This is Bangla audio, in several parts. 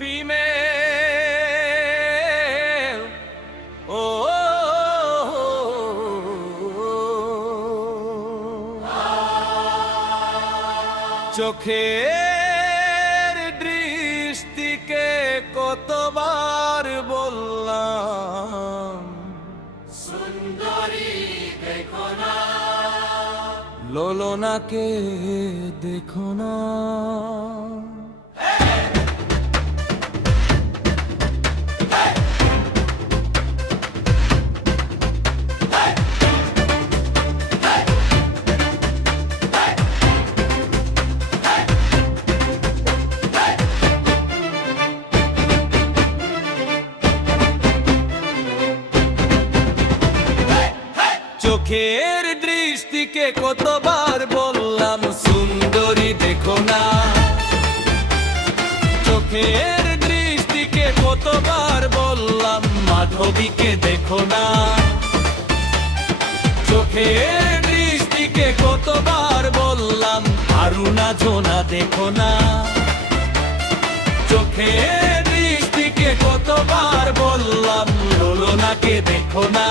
female. Oh, চোখের দৃষ্টিকে কতবার বললাম সুন্দরী দেখো না, ললনাকে দেখো না। চোখের দৃষ্টিকে কতবার বললাম সুন্দরী দেখো না, চোখের দৃষ্টিকে কতবার বললাম মাধবীকে দেখো না, চোখের দৃষ্টিকে কতবার বললাম হারুনা ঝোনা দেখো না, চোখের দৃষ্টিকে কতবার বললাম ললনাকে দেখো না।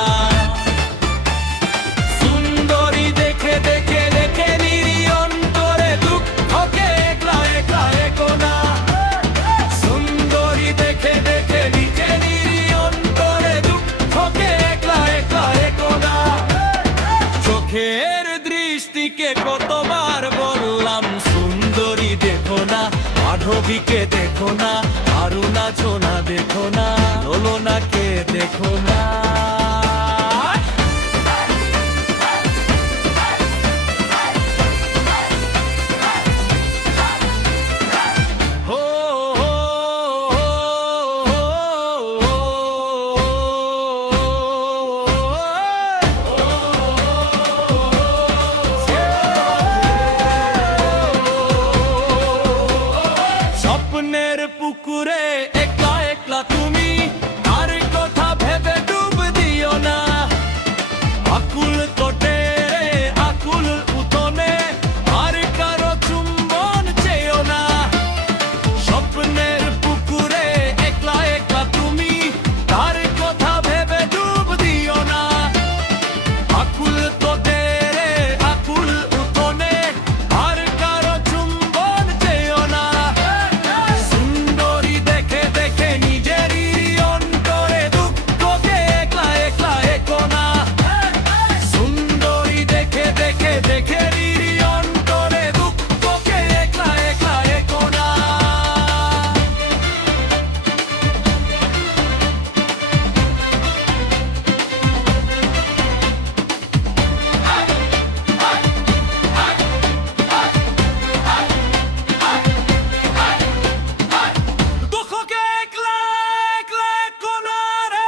চোখের দৃষ্টিকে কতবার বললাম সুন্দরী দেখো না, মাধবীকে দেখো না, হারুনা ঝোনা দেখো না, ললনাকে দেখো না। স্বপ্নের পুকুরে একলা একলা তুমি, আর কথা ভেবে ডুব দিও না, আকুল কোটে আকুল উঠোনে আর কারো চুম্বন চেয়েও না। স্বপ্নের পুকুরে একলা একলা তুমি, তার কথা ভেবে ডুব দিও না, আকুল কোটে আকুল উঠোনে আর কারো চুম্বন চেয়েও না। সুন্দরী দেখে দেখে নিজেরই অন্তরে দুঃখকে একলা একলা একো না, সুন্দরী দেখে দেখে দেখেরই অন্তরে দুঃখকে একলা একলা একো না। দুঃখকে একলা একলা একো না রে।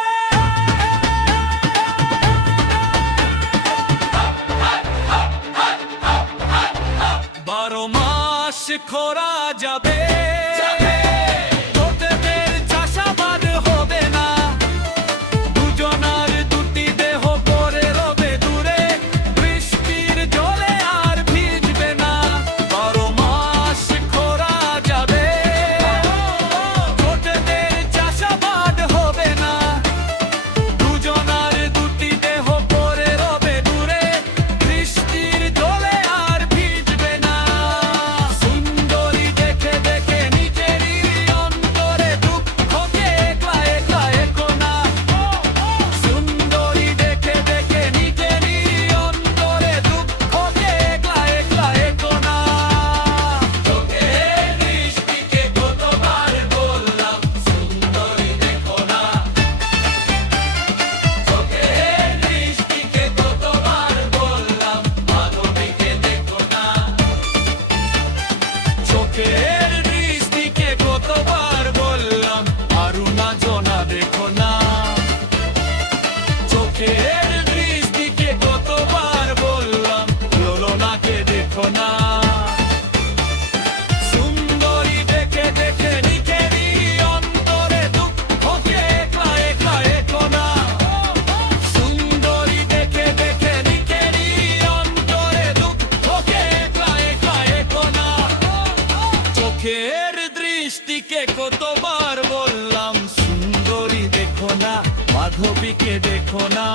12 মাস খরা যাবে, তোদের চাষাবাদ হবে না, দুজনার দুটি দেহ পরে রবে দূরে, বৃষ্টির জলে আর ভিজবে না। 12 মাস খরা যাবে, তোদের চাষাবাদ হবে না, দুজনার দুটি দেহ পরে রবে দূরে, বৃষ্টির জলে আর ভিজবে না। সুন্দরী দেখে দেখে নিজেরই অন্তরে দুঃখকে একলা একলা একো না, সুন্দরী দেখে দেখে নিজেরই অন্তরে দুঃখকে একলা একলা একো না। চোখের দৃষ্টিকে কতবার বললাম সুন্দরী দেখো না, চোখের দৃষ্টিকে কতবার বললাম মাধবীকে দেখো না, চোখের দৃষ্টিকে কতবার বললাম হারুনা ঝোনা দেখো না, চোখের দৃষ্টিকে কতবার বললাম ললনাকে দেখো না। সুন্দরী দেখে দেখে নিজেরই অন্তরে দুঃখকে একলা একলা একো না, সুন্দরী দেখে দেখে নিজেরই অন্তরে দুঃখকে একলা একলা একো না। চোখের দৃষ্টি সৃষ্টিকে কতবার বললাম সুন্দরী দেখো না, মাধবীকে দেখো না।